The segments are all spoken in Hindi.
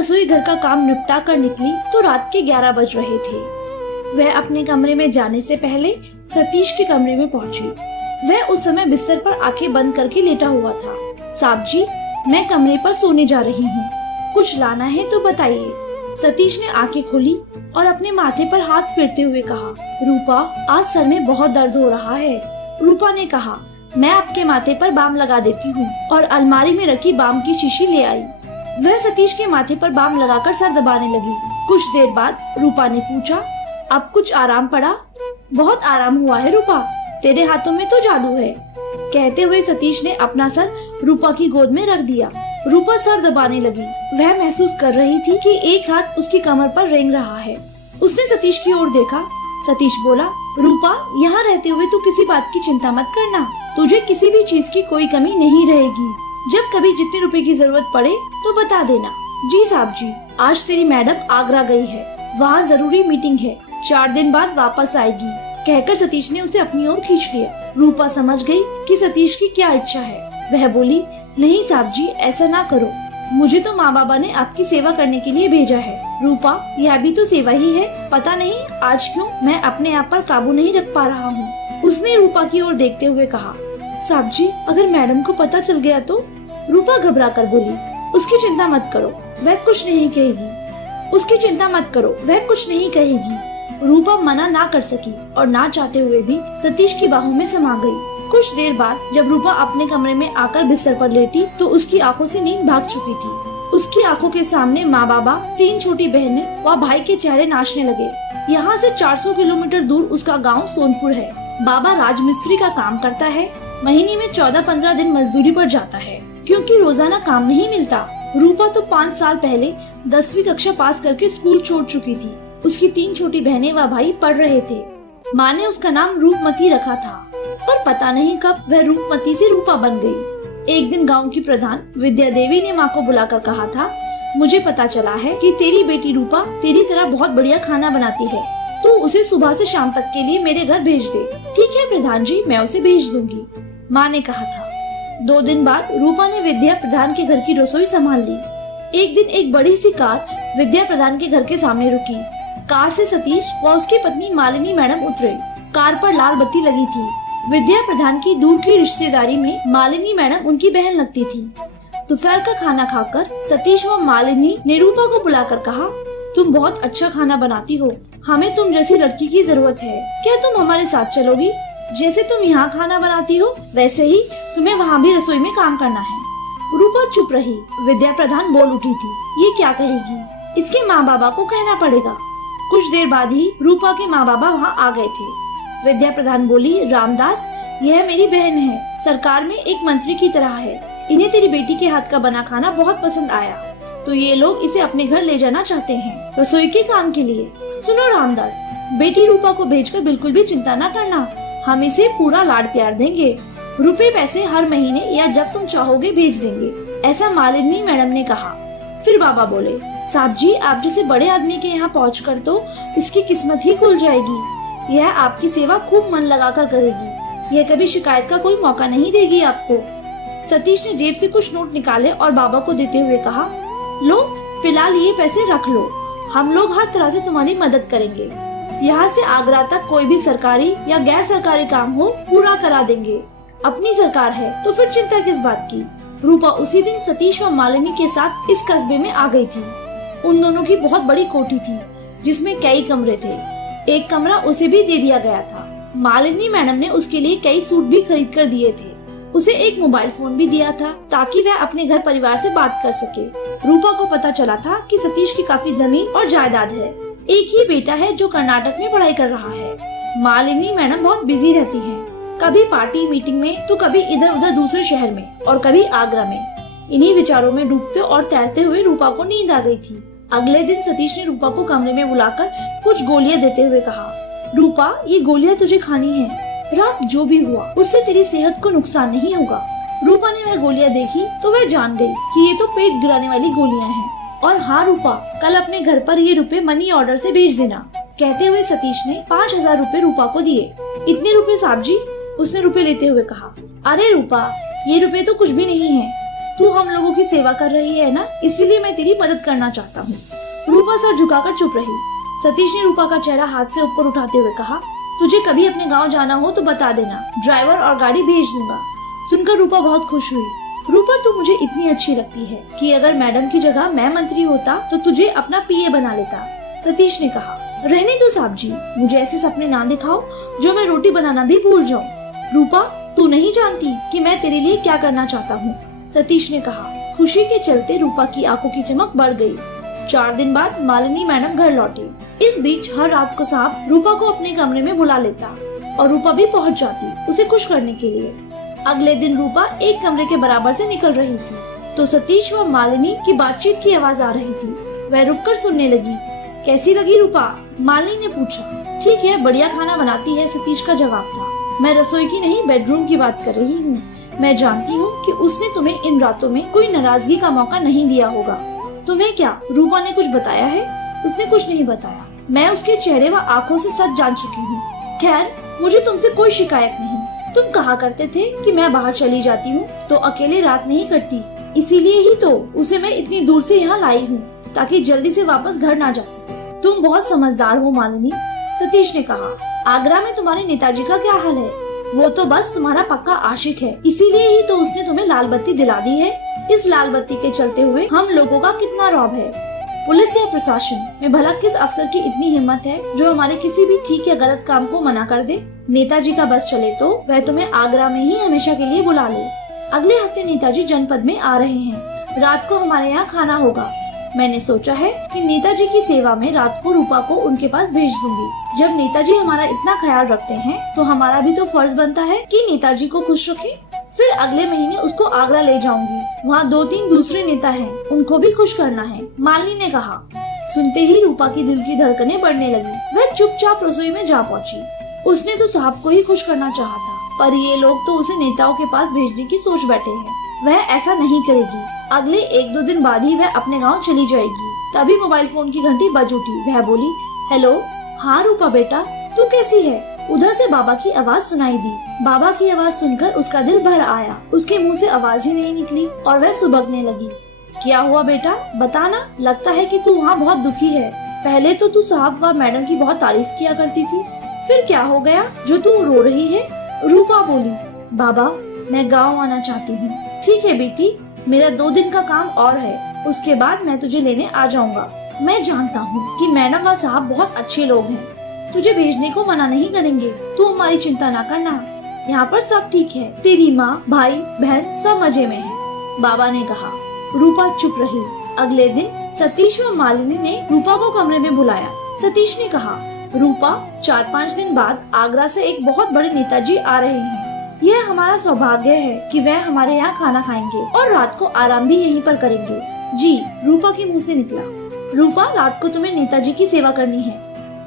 रसोई घर का काम निपटा कर निकली तो रात के 11 बज रहे थे। वह अपने कमरे में जाने से पहले सतीश के कमरे में पहुंची। वह उस समय बिस्तर पर आंखें बंद करके लेटा हुआ था। साहब जी, मैं कमरे पर सोने जा रही हूँ, कुछ लाना है तो बताइए। सतीश ने आंखें खोली और अपने माथे पर हाथ फेरते हुए कहा, रूपा, आज सर में बहुत दर्द हो रहा है। रूपा ने कहा, मैं आपके माथे पर बाम लगा देती हूँ, और अलमारी में रखी बाम की शीशी ले आई। वह सतीश के माथे पर बाम लगाकर सर दबाने लगी। कुछ देर बाद रूपा ने पूछा, अब कुछ आराम पड़ा? बहुत आराम हुआ है रूपा, तेरे हाथों में तो जादू है। कहते हुए सतीश ने अपना सर रूपा की गोद में रख दिया। रूपा सर दबाने लगी। वह महसूस कर रही थी कि एक हाथ उसकी कमर पर रेंग रहा है। उसने सतीश की ओर देखा। सतीश बोला, रूपा, यहाँ रहते हुए तू किसी बात की चिंता मत करना, तुझे किसी भी चीज की कोई कमी नहीं रहेगी। जब कभी जितने रुपए की जरूरत पड़े तो बता देना। जी साहब जी, आज तेरी मैडम आगरा गई है, वहाँ जरूरी मीटिंग है, 4 दिन बाद वापस आएगी। कहकर सतीश ने उसे अपनी ओर खींच लिया। रूपा समझ गई कि सतीश की क्या इच्छा है। वह बोली, नहीं साहब जी, ऐसा ना करो, मुझे तो माँ बाबा ने आपकी सेवा करने के लिए भेजा है। रूपा, यह भी तो सेवा ही है। पता नहीं आज क्यों मैं अपने आप पर काबू नहीं रख पा रहा हूँ। उसने रूपा की ओर देखते हुए कहा, साहब जी, अगर मैडम को पता चल गया तो? रूपा घबरा कर बोली, उसकी चिंता मत करो, वह कुछ नहीं कहेगी। उसकी चिंता मत करो, वह कुछ नहीं कहेगी। रूपा मना ना कर सकी और ना चाहते हुए भी सतीश की बाहों में समा गई। कुछ देर बाद जब रूपा अपने कमरे में आकर बिस्तर पर लेटी तो उसकी आंखों से नींद भाग चुकी थी। उसकी आंखों के सामने माँ बाबा, 3 छोटी बहनें व भाई के चेहरे नाचने लगे। यहाँ से 400 किलोमीटर दूर उसका गांव सोनपुर है। बाबा राजमिस्त्री का काम करता है। महीने में 14-15 दिन मजदूरी पर जाता है, क्योंकि रोजाना काम नहीं मिलता। रूपा तो 5 साल पहले 10वीं कक्षा पास करके स्कूल छोड़ चुकी थी। उसकी 3 छोटी बहनें व भाई पढ़ रहे थे। माँ ने उसका नाम रूपमती रखा था, पर पता नहीं कब वह रूपमती से रूपा बन गई। एक दिन गांव की प्रधान विद्या देवी ने माँ को बुलाकर कहा था, मुझे पता चला है कि तेरी बेटी रूपा तेरी तरह बहुत बढ़िया खाना बनाती है, तू उसे सुबह से शाम तक के लिए मेरे घर भेज दे। ठीक है प्रधान जी, मैं उसे भेज दूंगी, माँ ने कहा था। 2 दिन बाद रूपा ने विद्या प्रधान के घर की रसोई संभाल ली। एक दिन एक बड़ी सी कार विद्या प्रधान के घर के सामने रुकी। कार से सतीश व उसकी पत्नी मालिनी मैडम उतरे। कार पर लाल बत्ती लगी थी। विद्या प्रधान की दूर की रिश्तेदारी में मालिनी मैडम उनकी बहन लगती थी। दोपहर का खाना खाकर सतीश व मालिनी ने रूपा को बुलाकर कहा, तुम बहुत अच्छा खाना बनाती हो, हमें तुम जैसी लड़की की जरूरत है, क्या तुम हमारे साथ चलोगी? जैसे तुम यहाँ खाना बनाती हो वैसे ही तुम्हें वहाँ भी रसोई में काम करना है। रूपा चुप रही। विद्या प्रधान बोल उठी थी, ये क्या कहेगी, इसके माँ बाबा को कहना पड़ेगा। कुछ देर बाद ही रूपा के माँ बाबा वहाँ आ गए थे। विद्या प्रधान बोली, रामदास, यह मेरी बहन है, सरकार में एक मंत्री की तरह है। इन्हें तेरी बेटी के हाथ का बना खाना बहुत पसंद आया, तो ये लोग इसे अपने घर ले जाना चाहते हैं रसोई के काम के लिए। सुनो रामदास, बेटी रूपा को भेजकर बिल्कुल भी चिंता न करना, हम इसे पूरा लाड प्यार देंगे। रुपए पैसे हर महीने या जब तुम चाहोगे भेज देंगे, ऐसा मालिनी मैडम ने कहा। फिर बाबा बोले, साहब जी, आप जैसे बड़े आदमी के यहाँ पहुँचकर तो इसकी किस्मत ही खुल जाएगी। यह आपकी सेवा खूब मन लगाकर करेगी, यह कभी शिकायत का कोई मौका नहीं देगी आपको। सतीश ने जेब से कुछ नोट निकाले और बाबा को देते हुए कहा, लो फिलहाल ये पैसे रख लो, हम लोग हर तरह से तुम्हारी मदद करेंगे। यहाँ से आगरा तक कोई भी सरकारी या गैर सरकारी काम हो पूरा करा देंगे। अपनी सरकार है तो फिर चिंता किस बात की। रूपा उसी दिन सतीश व मालिनी के साथ इस कस्बे में आ गई थी। उन दोनों की बहुत बड़ी कोठी थी जिसमें कई कमरे थे। एक कमरा उसे भी दे दिया गया था। मालिनी मैडम ने उसके लिए कई सूट भी खरीद कर दिए थे। उसे एक मोबाइल फोन भी दिया था ताकि वह अपने घर परिवार से बात कर सके। रूपा को पता चला था कि सतीश की काफी जमीन और जायदाद है। एक ही बेटा है जो कर्नाटक में पढ़ाई कर रहा है। मालिनी मैडम बहुत बिजी रहती हैं, कभी पार्टी मीटिंग में तो कभी इधर उधर दूसरे शहर में और कभी आगरा में। इन्हीं विचारों में डूबते और तैरते हुए रूपा को नींद आ गई थी। अगले दिन सतीश ने रूपा को कमरे में बुलाकर कुछ गोलियां देते हुए कहा, रूपा, ये गोलियां तुझे खानी है। रात जो भी हुआ उससे तेरी सेहत को नुकसान नहीं होगा। रूपा ने वह गोलियां देखी तो वह जान गई कि ये तो पेट गिराने वाली गोलियां हैं। और हाँ रूपा, कल अपने घर पर ये रुपए मनी ऑर्डर से भेज देना। कहते हुए सतीश ने 5000 रुपए रूपा को दिए। इतने रुपए साहब जी, उसने रुपए लेते हुए कहा। अरे रूपा, ये रुपए तो कुछ भी नहीं है, तू हम लोगों की सेवा कर रही है ना, इसीलिए मैं तेरी मदद करना चाहता हूँ। रूपा सर झुकाकर चुप रही। सतीश ने रूपा का चेहरा हाथ से ऊपर उठाते हुए कहा, तुझे कभी अपने गांव जाना हो तो बता देना, ड्राइवर और गाड़ी भेज दूंगा। सुनकर रूपा बहुत खुश हुई। रूपा तू मुझे इतनी अच्छी लगती है कि अगर मैडम की जगह मैं मंत्री होता तो तुझे अपना पीए बना लेता। सतीश ने कहा, रहने दो साहब जी, मुझे ऐसे सपने ना दिखाओ जो मैं रोटी बनाना भी भूल जाऊं। रूपा तू नहीं जानती कि मैं तेरे लिए क्या करना चाहता हूँ, सतीश ने कहा। खुशी के चलते रूपा की आंखों की चमक बढ़ गई। 4 दिन बाद मालिनी मैडम घर लौटी। इस बीच हर रात को साहब रूपा को अपने कमरे में बुला लेता और रूपा भी पहुँच जाती उसे खुश करने के लिए। अगले दिन रूपा एक कमरे के बराबर से निकल रही थी तो सतीश व मालिनी की बातचीत की आवाज आ रही थी। वह रुककर सुनने लगी। कैसी लगी रूपा? मालिनी ने पूछा। ठीक है, बढ़िया खाना बनाती है, सतीश का जवाब था। मैं रसोई की नहीं बेडरूम की बात कर रही हूँ। मैं जानती हूँ कि उसने तुम्हें इन रातों में कोई नाराजगी का मौका नहीं दिया होगा। तुम्हें क्या रूपा ने कुछ बताया है? उसने कुछ नहीं बताया। मैं उसके चेहरे व आँखों से सच जान चुकी हूँ। खैर, मुझे तुमसे कोई शिकायत नहीं। तुम कहा करते थे कि मैं बाहर चली जाती हूँ तो अकेले रात नहीं कटती, इसीलिए ही तो उसे मैं इतनी दूर से यहाँ लाई हूँ ताकि जल्दी से वापस घर ना जा सके। तुम बहुत समझदार हो मालिनी, सतीश ने कहा। आगरा में तुम्हारे नेताजी का क्या हाल है? वो तो बस तुम्हारा पक्का आशिक है, इसीलिए ही तो उसने तुम्हें लाल बत्ती दिला दी है। इस लाल बत्ती के चलते हुए हम लोगों का कितना रौब है। पुलिस या प्रशासन में भला किस अफसर की इतनी हिम्मत है जो हमारे किसी भी ठीक या गलत काम को मना कर दे? नेताजी का बस चले तो वह तुम्हें आगरा में ही हमेशा के लिए बुला ले। अगले हफ्ते नेताजी जनपद में आ रहे हैं। रात को हमारे यहाँ खाना होगा। मैंने सोचा है कि नेताजी की सेवा में रात को रूपा को उनके पास भेज दूंगी। जब नेताजी हमारा इतना ख्याल रखते हैं तो हमारा भी तो फर्ज बनता है कि नेताजी को खुश रखें। फिर अगले महीने उसको आगरा ले जाऊंगी। वहाँ 2-3 दूसरे नेता हैं, उनको भी खुश करना है, मालिनी ने कहा। सुनते ही रूपा की दिल की धड़कनें बढ़ने लगी। वह चुपचाप रसोई में जा पहुँची। उसने तो साहब को ही खुश करना चाहा था, पर ये लोग तो उसे नेताओं के पास भेजने की सोच बैठे हैं। वह ऐसा नहीं करेगी। अगले 1-2 दिन बाद ही वह अपने गांव चली जाएगी। तभी मोबाइल फोन की घंटी बज उठी। वह बोली, हेलो। हाँ रूपा बेटा, तू कैसी है? उधर से बाबा की आवाज सुनाई दी। बाबा की आवाज सुनकर उसका दिल भर आया। उसके मुंह से आवाज ही नहीं निकली और वह सुबकने लगी। क्या हुआ बेटा, बताना। लगता है कि तू वहाँ बहुत दुखी है। पहले तो तू साहब व मैडम की बहुत तारीफ किया करती थी, फिर क्या हो गया जो तू रो रही है? रूपा बोली, बाबा मैं गाँव आना चाहती हूँ। ठीक है बेटी, मेरा 2 दिन का काम और है, उसके बाद मैं तुझे लेने आ जाऊंगा। मैं जानता हूँ कि मैडम व साहब बहुत अच्छे लोग हैं, तुझे भेजने को मना नहीं करेंगे। तू हमारी चिंता ना करना, यहाँ पर सब ठीक है। तेरी माँ, भाई, बहन सब मजे में है, बाबा ने कहा। रूपा चुप रही। अगले दिन सतीश व मालिनी ने रूपा को कमरे में बुलाया। सतीश ने कहा, रूपा 4-5 दिन बाद आगरा से एक बहुत बड़े नेताजी आ रहे हैं। यह हमारा सौभाग्य है कि वह हमारे यहाँ खाना खाएंगे और रात को आराम भी यहीं पर करेंगे। जी, रूपा के मुंह से निकला। रूपा, रात को तुम्हें नेताजी की सेवा करनी है,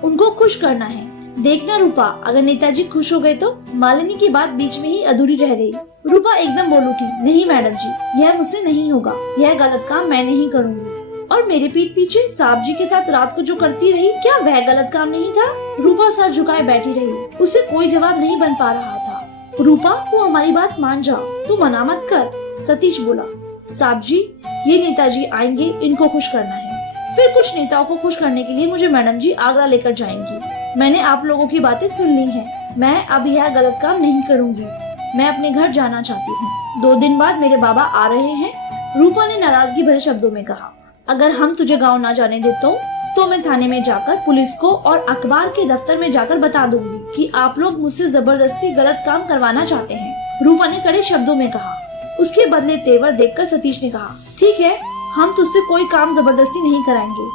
उनको खुश करना है। देखना रूपा, अगर नेताजी खुश हो गए तो। मालिनी की बात बीच में ही अधूरी रह गई। रूपा एकदम बोल उठी, नहीं मैडम जी, यह मुझसे नहीं होगा। यह गलत काम मैं नहीं करूँगी। और मेरे पीठ पीछे साहब जी के साथ रात को जो करती रही, क्या वह गलत काम नहीं था? रूपा सर झुकाए बैठी रही। उसे कोई जवाब नहीं बन पा रहा था। रूपा, तू हमारी बात मान जा, तू मना मत कर। सतीश बोला, साहब जी ये नेताजी आएंगे, इनको खुश करना है। फिर कुछ नेताओं को खुश करने के लिए मुझे मैडम जी आगरा लेकर जाएंगी। मैंने आप लोगों की बातें सुन ली हैं। मैं अब यह गलत काम नहीं करूँगी। मैं अपने घर जाना चाहती हूँ। 2 दिन बाद मेरे बाबा आ रहे हैं। रूपा ने नाराजगी भरे शब्दों में कहा, अगर हम तुझे गाँव ना जाने देते तो मैं थाने में जाकर पुलिस को और अखबार के दफ्तर में जाकर बता दूंगी कि आप लोग मुझसे जबरदस्ती गलत काम करवाना चाहते हैं, रूपा ने कड़े शब्दों में कहा। उसके बदले तेवर देखकर सतीश ने कहा, ठीक है, हम तुझसे कोई काम जबरदस्ती नहीं कराएंगे,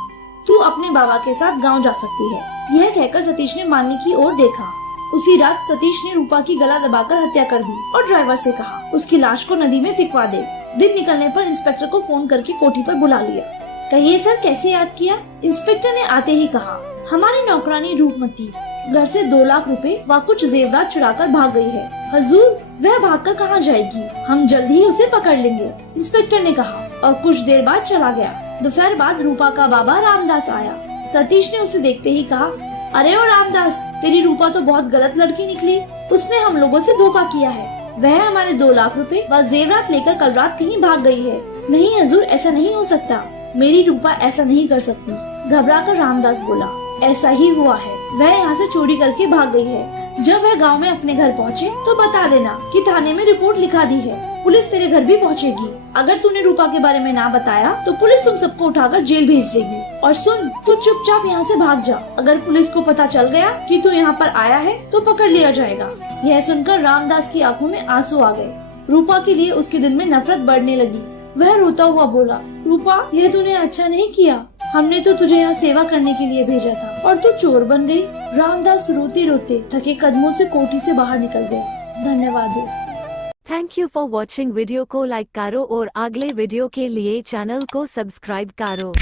तू अपने बाबा के साथ गाँव जा सकती है। यह कहकर सतीश ने मालिनी की ओर देखा। उसी रात सतीश ने रूपा की गला दबाकर हत्या कर दी और ड्राइवर से कहा उसकी लाश को नदी में फिकवा दे। दिन निकलने पर इंस्पेक्टर को फोन करके कोठी पर बुला लिया। कहिए सर, कैसे याद किया? इंस्पेक्टर ने आते ही कहा, हमारी नौकरानी रूपमती घर से 2 लाख रुपए व कुछ जेवरात चुराकर भाग गई है। हुजूर, वह भागकर कहाँ जाएगी? हम जल्द ही उसे पकड़ लेंगे, इंस्पेक्टर ने कहा और कुछ देर बाद चला गया। दोपहर बाद रूपा का बाबा रामदास आया। सतीश ने उसे देखते ही कहा, अरे ओ रामदास, तेरी रूपा तो बहुत गलत लड़की निकली। उसने हम लोगों से धोखा किया है। वह हमारे 2 लाख रुपए व जेवरात लेकर कल रात कहीं भाग गई है। नहीं हजूर, ऐसा नहीं हो सकता। मेरी रूपा ऐसा नहीं कर सकती, घबराकर रामदास बोला। ऐसा ही हुआ है, वह यहाँ से चोरी करके भाग गई है। जब वह गांव में अपने घर पहुँचे तो बता देना कि थाने में रिपोर्ट लिखा दी है। पुलिस तेरे घर भी पहुँचेगी। अगर तूने रूपा के बारे में ना बताया तो पुलिस तुम सबको उठाकर जेल भेज देगी। और सुन, तू चुपचाप यहाँ से भाग जा। अगर पुलिस को पता चल गया कि तू यहाँ पर आया है तो पकड़ लिया जाएगा। यह सुनकर रामदास की आंखों में आंसू आ गए। रूपा के लिए उसके दिल में नफरत बढ़ने लगी। वह रोता हुआ बोला, रूपा, यह तूने अच्छा नहीं किया। हमने तो तुझे यहाँ सेवा करने के लिए भेजा था और तू चोर बन गई। रामदास रोते रोते थके कदमों से कोठी से बाहर निकल गए। धन्यवाद दोस्तों। Thank you for watching. Video को लाइक करो और अगले वीडियो के लिए चैनल को सब्सक्राइब करो।